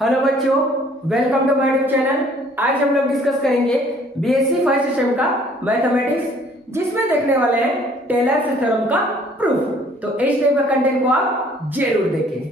Hello बच्चों, welcome to my YouTube channel. आज हम लोग डिस्कस करेंगे बीएससी फर्स्ट सेम का मैथमेटिक्स, जिसमें देखने वाले हैं टेलर्स थ्योरम का प्रूफ। तो इस टाइप का कंटेंट को आप जरूर देखें।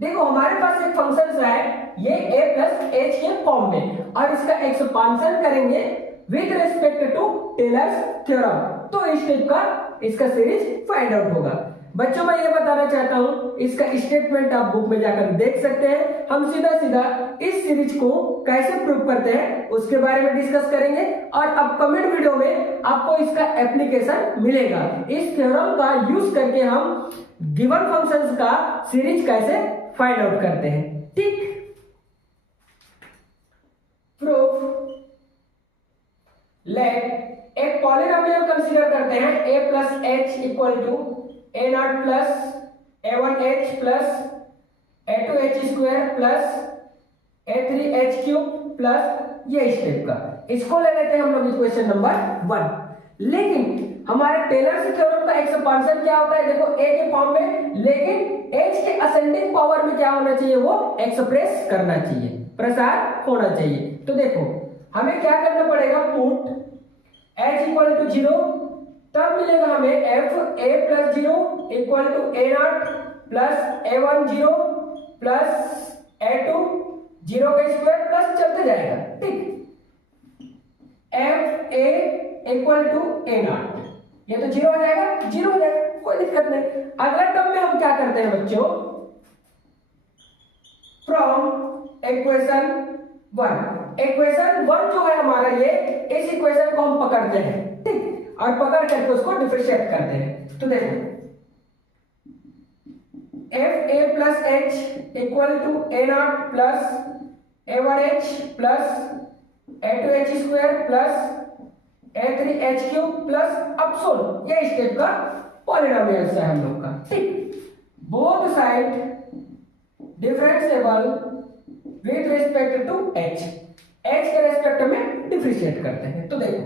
देखो, हमारे पास एक फंक्शन है, ये a प्लस एच के फॉर्म में, और इसका एक्सपांशन करेंगे with respect to Taylor's theorem. तो इस टाइप का इसका सीरीज फाइंड आउट होगा। बच्चों, मैं ये बताना चाहता हूं, इसका स्टेटमेंट आप बुक में जाकर देख सकते हैं। हम सीधा सीधा इस सीरीज को कैसे प्रूव करते हैं उसके बारे में डिस्कस करेंगे, और अपकमिंग वीडियो में आपको इसका एप्लीकेशन मिलेगा। इस थ्योरम का यूज करके हम गिवन फंक्शंस का सीरीज कैसे फाइंड आउट करते हैं। ठीक, प्रूफ। लेट एक पॉलिनोमियल कंसीडर करते हैं a plus H equal to a not plus a1h plus a2h square plus a3h cube plus ये स्टेप का, इसको ले लेते हैं हम लोग इक्वेशन नंबर 1। लेकिन हमारे टेलर्स थ्योरम का एक्सपांशन क्या होता है, देखो a के फॉर्म में, लेकिन h के असेंडिंग पावर में क्या होना चाहिए, वो एक्सप्रेस करना चाहिए, प्रसार होना चाहिए। तो देखो, हमें क्या करना पड़ेगा, पुट h इक्वल टू 0, तब मिलेगा हमें f a plus 0 equal to a not plus a1 0 plus a2 0 का स्क्वायर प्लस चलते जाएगा। ठीक, f a equal to a not, ये तो 0 हो जाएगा, 0 हो जाएगा, कोई दिक्कत नहीं। अगला टर्म में हम क्या करते हैं बच्चों, फ्रॉम इक्वेशन 1 जो है हमारा, ये इस इक्वेशन को हम पकड़ते हैं, ठीक, और पकड़ करके उसको डिफरेंशिएट करते हैं। तो देखो, f a plus h equal to a not plus a1h plus a2h square plus a3h cube plus अपसोल, ये स्टेप का पॉलिनोमियल्स है हम लोग का। ठीक, both side differentiable with respect to h के रेस्पेक्ट में डिफरेंशिएट करते हैं। तो देखो,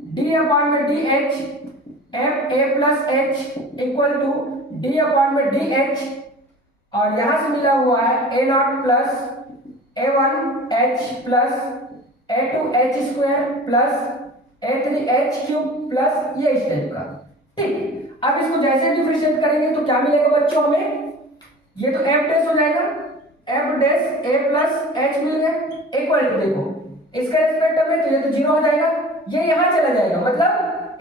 d अपॉन में dh f a plus h equal to d upon में dh, और यहां से मिला हुआ है a not plus a1h plus a2h square plus a3h cube plus ये इस टाइप का। ठीक, अब इसको जैसे डिफरेंशिएट करेंगे तो क्या मिलेगा बच्चों हमें, ये तो f डैश हो जाएगा, f dash a plus h मिल गया इक्वल टू, देखो इसके रेस्पेक्ट में तो ये तो 0 हो जाएगा, ये यहां चला जाएगा, मतलब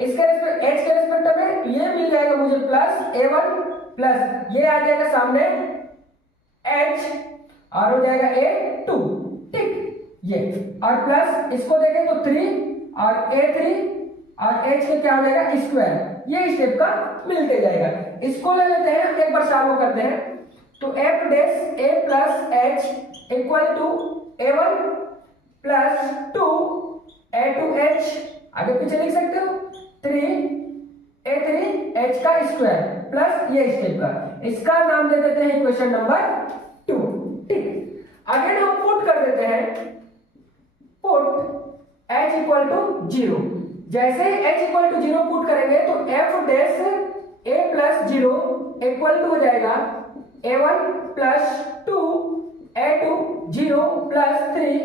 इसके रेस्पेक्ट h के रेस्पेक्ट में तो ये मिल जाएगा मुझे प्लस a1 प्लस ये आ जाएगा सामने h और हो जाएगा a2। ठीक, ये और प्लस इसको देखें तो 3 और a3 और h के क्या हो जाएगा स्क्वायर, ये स्टेप का मिलते जाएगा। इसको ले लेते हैं, एक बार सॉल्व करते हैं। तो f dash a plus h equal to a1 plus 2 a2h, आगे पीछे लिख सकते हो 3 a3h का स्क्वायर प्लस ये स्टेप का, इसका नाम दे देते हैं इक्वेशन नंबर 2। ठीक, अगेन हम पुट कर देते हैं, पुट h इक्वल टू 0, जैसे ही h इक्वल टू 0 पुट करेंगे तो f dash a plus 0 equal to हो जाएगा a1 plus 2 a2 0 plus 3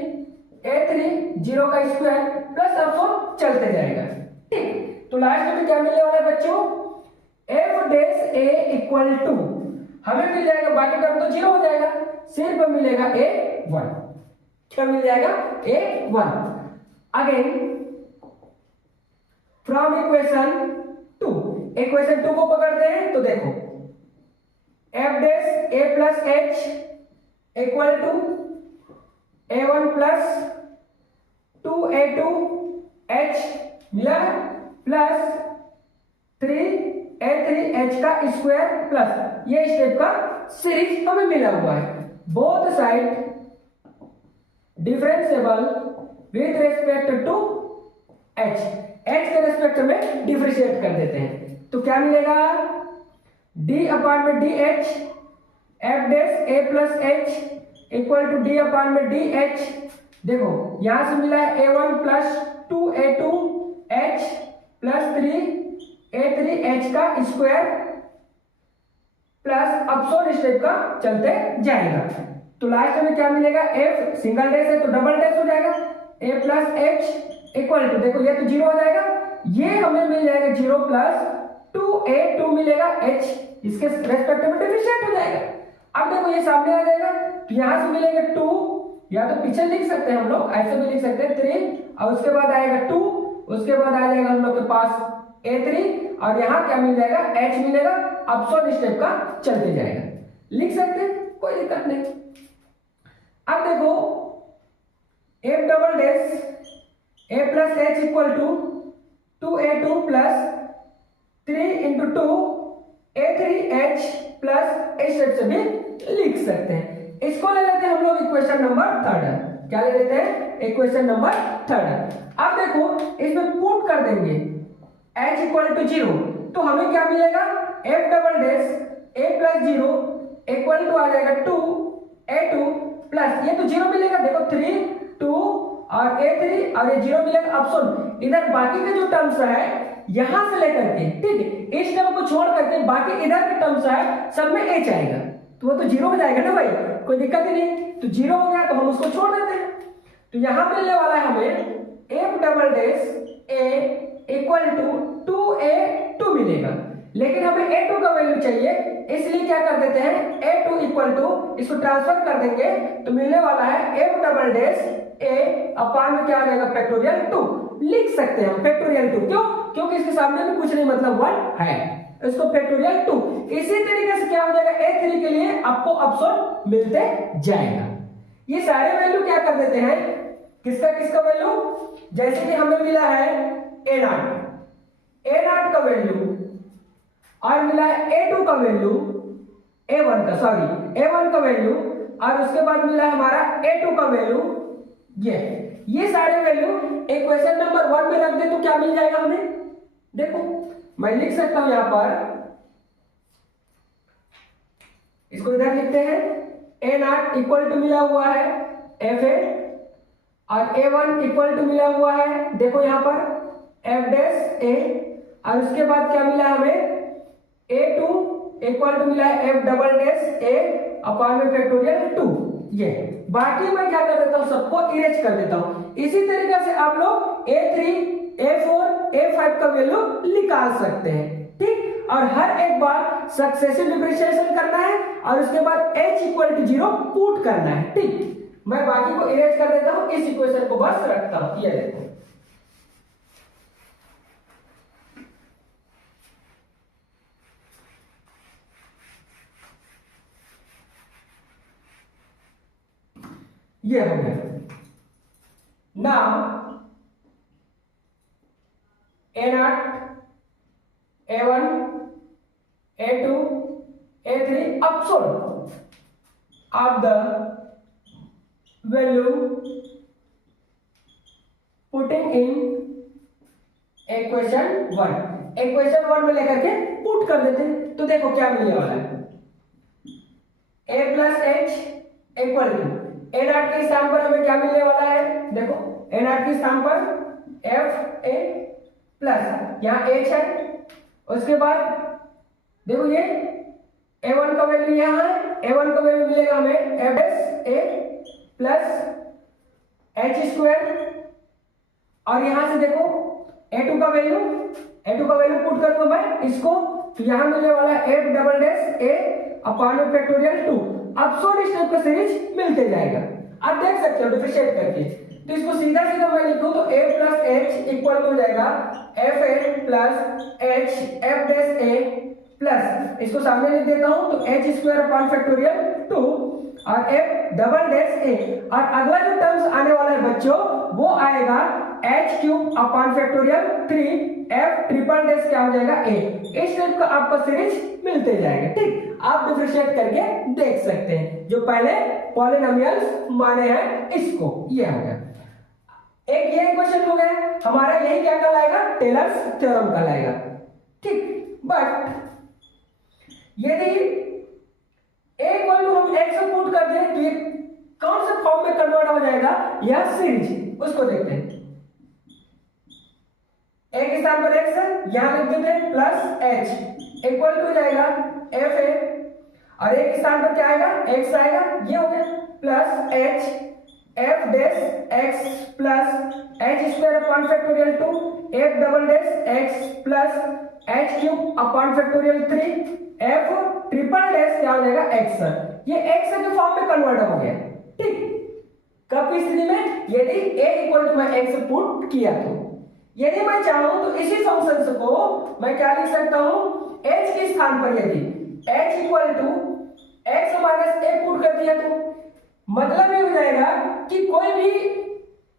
a3 0 का स्क्वायर प्लस अपसोल चलते जाएगा। ठीक, तो लास्ट में क्या मिलने वाला है बच्चों, f dash a equal to, हमें मिल जाएगा, बाकी टर्म तो 0 हो जाएगा, सिर्फ मिलेगा a1, क्या मिल जाएगा a1। अगेन फ्रॉम इक्वेशन 2 को पकड़ते हैं, तो देखो f dash a plus h equal to a1 plus 2a2h मिला प्लस 3a3h का स्क्वायर प्लस ये स्टेप का सीरीज हमें मिला हुआ है। Both side differentiable with respect to h के रेस्पेक्ट में डिफरेंशिएट कर देते हैं, तो क्या मिलेगा, d अपॉन में dh f dash a plus h equal to d upon में dh, देखो यहां से मिला है a1 plus 2a2h plus 3a3h का स्क्वायर प्लस अपसोल स्टेप का चलते जाएगा। तो लास्ट में क्या मिलेगा, एफ सिंगल डैश है तो डबल डैश हो जाएगा, ए प्लस एच इक्वल टू, देखो ये तो जीरो हो जाएगा, ये हमें मिल जाएगा जीरो प्लस 2a, 2 मिलेगा h, इसके रेस्पेक्ट में डिफरेंशिएट हो जाएगा। अब देखो ये सामने आ जाएगा, तो यहां से मिलेगा 2, या तो पीछे लिख सकते हैं हम लोग, ऐसे भी लिख सकते हैं 3, और उसके बाद आएगा 2, उसके बाद आ जाएगा हम लोग के पास a3, और यहाँ क्या मिल जाएगा, h मिलेगा। अब सो स्टेप का चलते जाएगा, लिख सकते हैं, कोई दिक्कत नहीं। अब देखो f double dash a plus h equal to 2a2 plus 3 into 2 a3h plus इस टाइप से भी लिख सकते हैं। इसको ले लेते हैं हम लोग इक्वेशन नंबर 3, क्या ले लेते हैं, इक्वेशन नंबर 3। अब देखो इसमें पुट कर देंगे h इक्वल टू 0, तो हमें क्या मिलेगा, f double dash a plus 0 equal to आ जाएगा 2a2 प्लस, ये तो 0 मिलेगा, देखो 3 2 और a3 और ये 0 मिलेगा। अब सुन, इधर बाकी के जो टर्म्स है यहां से लेकर के, ठीक है, इस टर्म को छोड़ करके बाकी इधर के टर्म्स है सब में h आएगा, तो वो तो 0 हो जाएगा ना भाई, कोई दिक्कत ही नहीं। तो 0 हो गया तो हम उसको छोड़ देते हैं, तो यहां मिलने वाला है हमें f double dash a equal to 2a2 मिलेगा, लेकिन हमें a2 का वैल्यू चाहिए, इसलिए क्या कर देते हैं, a2 इक्वल टू, इसको ट्रांसफर कर देंगे तो मिलने वाला है f डबल डैश a अपान में क्या आ जाएगा, फैक्टोरियल 2, लिख सकते हैं हम फैक्टोरियल 2, क्यों, क्योंकि इसके सामने में कुछ नहीं, मतलब 1 है, इसको फैक्टोरियल 2। इसी तरीके से क्या हो जाएगा, a3 के लिए आपको ऑप्शन मिलते जाएगा। ये सारे वैल्यू क्या कर देते हैं, किसका किसका वैल्यू, जैसे कि हमें मिला है a0 का वैल्यू, और मिला है a2 का वैल्यू, a1 का वैल्यू, और उसके बाद मिला है हमारा a2 का वैल्यू, ये सारे वैल्यू इक्वेशन नंबर 1 में रख दे तो क्या मिल जाएगा हमें, देखो मैं लिख सकता हूं यहां पर, इसको इधर लिखते हैं, a0 इक्वल टू मिला हुआ है fa, और a1 इक्वल टू मिला हुआ है, देखो यहां पर f डैश a, और उसके बाद क्या मिला हमें, a2 इक्वल टू मिला है f डबल डैश a अपान में फैक्टोरियल 2। ये बाकी मैं क्या कर देता हूं, सबको इरेज कर देता हूं। इसी तरीके से आप लोग a3 a4 a5 का वैल्यू निकाल सकते हैं, ठीक, और हर एक बार सक्सेसिव डिफरेंशिएशन करना है, और उसके बाद h इक्वल टू 0 पुट करना है, ठीक। मैं बाकी को इरेज कर देता हूं, इस इक्वेशन को बस रखता हूं, ये देखो ये हो गया। Now a0 a1 a2 a3 option of the value putting in equation 1 में लेकर के पुट कर देते हैं, तो देखो क्या मिलने वाला है, a plus h equal to a0 के स्थान पर हमें क्या मिलने वाला है, देखो a0 के स्थान पर f a प्लस यहाँ h है, उसके बाद देखो ये a1 का वैल्यू यहाँ है, a1 का वैल्यू मिलेगा हमें f a plus h square, और यहां से देखो a2 का वैल्यू पुट कर दो मैं इसको, तो यहां मिलने वाला है f डबल डैश a अपान में फैक्टोरियल 2। अब सोल्व स्टेप का सीरीज मिलते जाएगा, आप देख सकते हो डिफरेंशिएट करके, तो इसको सीधा सीधा मैं लिखूं तो a प्लस h इक्वल हो जाएगा f a plus h f dash a plus, इसको सामने लिख देता हूं तो h स्क्वायर अपान फैक्टोरियल 2 और f डबल डैश a, और अगला जो टर्म्स आने वाला है बच्चों वो आएगा h क्यूब अपान फैक्टोरियल 3 f ट्रिपल डैश क्या हो जाएगा a। इस टाइप का आपका सीरीज मिलते जाएगा, ठीक, आप डिफरेंशिएट करके देख सकते हैं, जो पहले पॉलिनोमियल्स माने हैं इसको, ये हो गया एक, ये क्वेश्चन हो गया हमारा, यही क्या कहलाएगा, टेलर्स थ्योरम कहलाएगा, ठीक। बट यदि a इक्वल टू हम x से पुट कर दें तो ये कौन से फॉर्म में कन्वर्ट हो जाएगा, यह सीरीज, उसको देखते हैं। a के स्थान पर x है, यहां लिख देते हैं प्लस h इक्वल टू हो जाएगा f a, और a के स्थान पर क्या आएगा, x आएगा, ये हो गया plus H F dash x plus H square upon factorial 2 F double dash x plus H cube upon factorial 3 F triple dash क्या हो जाएगा एक्स। ये एक्स के फॉर्म में कन्वर्ट हो गया। ठीक, कब की स्थिति में? यदि a इक्वल टू मैं एक्स पुट किया तो। यदि मैं चाहूं तो इसी फंक्शन को मैं क्या लिख सकता हूं, h के स्थान पर यदि h equal to X minus A put कर दिया तो मतलब ये हो जाएगा कि कोई भी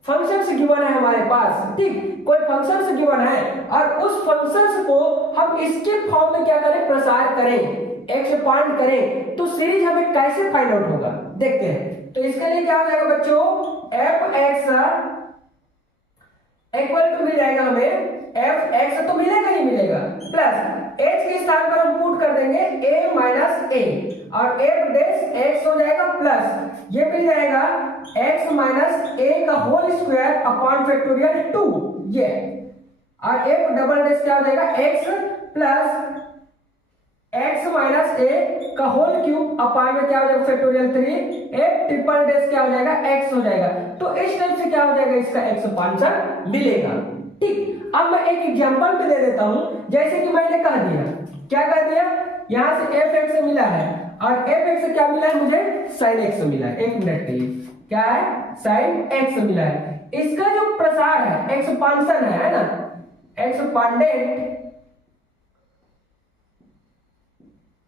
फंक्शन गिवन है हमारे पास, ठीक, कोई फंक्शन गिवन है और उस फंक्शन को हम इसके फॉर्म में क्या करें, प्रसार करें, एक्सपांड करें, तो सीरीज हमें कैसे फाइंड आउट होगा देखते हैं। तो इसके लिए क्या हो जाएगा बच्चों, एफ एक्स इक्वल टू मिल जाएगा हमें एफ एक्स तो मिलेगा ही मिलेगा प्लस एच के स्थान पर हम पुट कर देंगे ए माइनस ए और एफ डैश एक्स हो जाएगा प्लस ये मिल जाएगा एक्स माइनस ए का होल स्क्वायर अपॉन फैक्टोरियल 2 ये और एफ डबल डैश क्या हो जाएगा एक्स प्लस एक्स माइनस ए का होल क्यूब अपॉन में क्या हो जाएगा फैक्टोरियल 3 एफ ट्रिपल डैश क्या हो जाएगा एक्स हो जाएगा। तो इस टाइप से क्या हो जाएगा, इसका एक्सपांशन मिलेगा। ठीक, अब मैं एक एग्जांपल भी दे देता हूं, जैसे कि मैंने कह दिया, क्या कह दिया, यहां से एफ एक्स मिला है और एफ एक्स क्या मिला है मुझे, साइन एक्स मिला है। एक मिनट के लिए क्या है, साइन एक्स मिला है। इसका जो प्रसार है एक्सपांशन है ना, एक्सपांडेड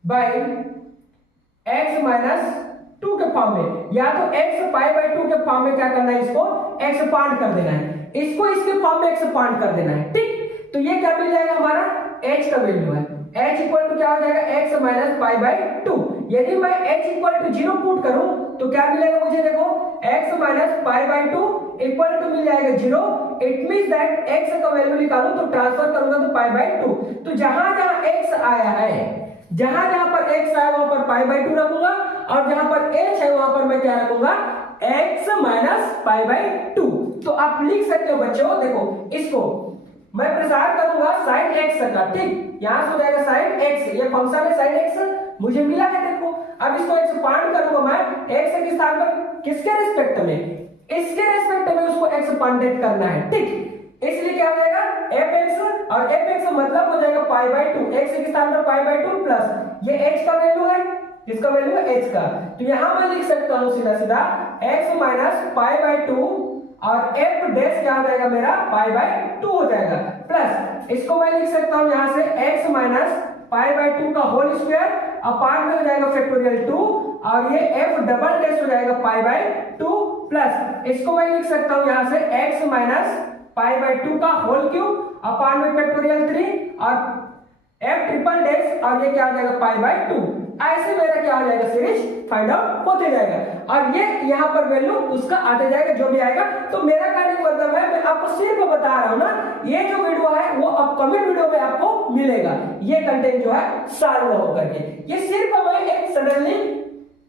बाय x माइनस 2 के फॉर्म में, या तो x पाई बाय 2 के फॉर्म में क्या करना है, इसको एक्सपांड कर देना है, इसको इसके फॉर्म में एक्सपांड कर देना है। ठीक, तो ये क्या मिल जाएगा हमारा, h का वैल्यू है, h इक्वल टू क्या हो जाएगा x माइनस पाई बाय 2। यदि मैं h इक्वल टू 0 पुट करूं तो क्या मिलेगा मुझे, देखो x minus pi by 2 equal to मिल जाएगा 0। इट मींस दैट x का वैल्यू निकालूं तो ट्रांसफर करूंगा तो पाई बाय 2। तो जहां जहां x आया है, जहां जहां पर x आया वहां पर पाई बाय 2 रखूंगा और जहां पर h है वहां पर मैं क्या रखूंगा, x माइनस पाई बाय 2। तो आप लिख सकते हो बच्चों, देखो इसको मैं प्रसार करूंगा साइन x का। ठीक, यहां से हो जाएगा साइन x, ये फंक्शन है साइन x मुझे मिला है। देखो अब इसको एक्सपांड करूंगा मैं x के स्थान पर, किसके रिस्पेक्ट में, इसके रिस्पेक्ट में उसको एक्सपांडेड करना है। ठीक, इसलिए क्या हो जाएगा fx और fx मतलब हो जाएगा पाई बाय 2, x के स्थान पर पाई बाय 2 प्लस ये h का वैल्यू है, इसका वैल्यू है h का। तो यहां मैं लिख सकता हूं सीधा सीधा x माइनस पाई बाय 2 और f डैश क्या हो जाएगा मेरा, पाई बाय 2 हो जाएगा प्लस इसको मैं लिख सकता हूं यहां से x माइनस पाई बाय 2 का होल स्क्वायर अपॉन में हो जाएगा फैक्टोरियल 2 और ये f डबल डैश हो जाएगा पाई बाय 2 प्लस इसको मैं लिख सकता हूं यहां से x माइनस पाई बाय 2 का होल क्यूब अपॉन में फैक्टोरियल 3 और f ट्रिपल डैश और ये क्या हो जाएगा पाई बाय 2। ऐसे मेरा क्या हो जाएगा, सीरीज फाइंड आउट होते जाएगा और ये यहाँ पर वैल्यू उसका आते जाएगा जो भी आएगा। तो मेरा कहने का मतलब है, मैं आपको सिर्फ बता रहा हूँ ना, ये जो वीडियो है वो अपकमिंग वीडियो में आपको मिलेगा, ये कंटेंट जो है सॉल्व होकर के। ये सिर्फ मैं एक सडनली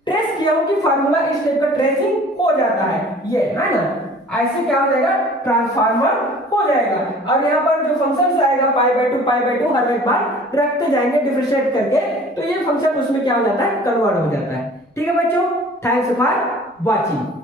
ट्रेस किया हूँ कि फार्मूला इस टाइप का ट्रेसिंग हो जाता है, ये है ना, ऐसे क्या हो जाएगा, ट्रांसफार्मर हो जाएगा। और यहाँ पर जो फंक्शन आएगा पाई बाय 2 हर एक बार रखते जाएंगे डिफरेंशिएट करके, तो ये फंक्शन उसमें क्या हो जाता है, कन्वर्ट हो जाता है। ठीक है बच्चों, थैंक्स फॉर वॉचिंग।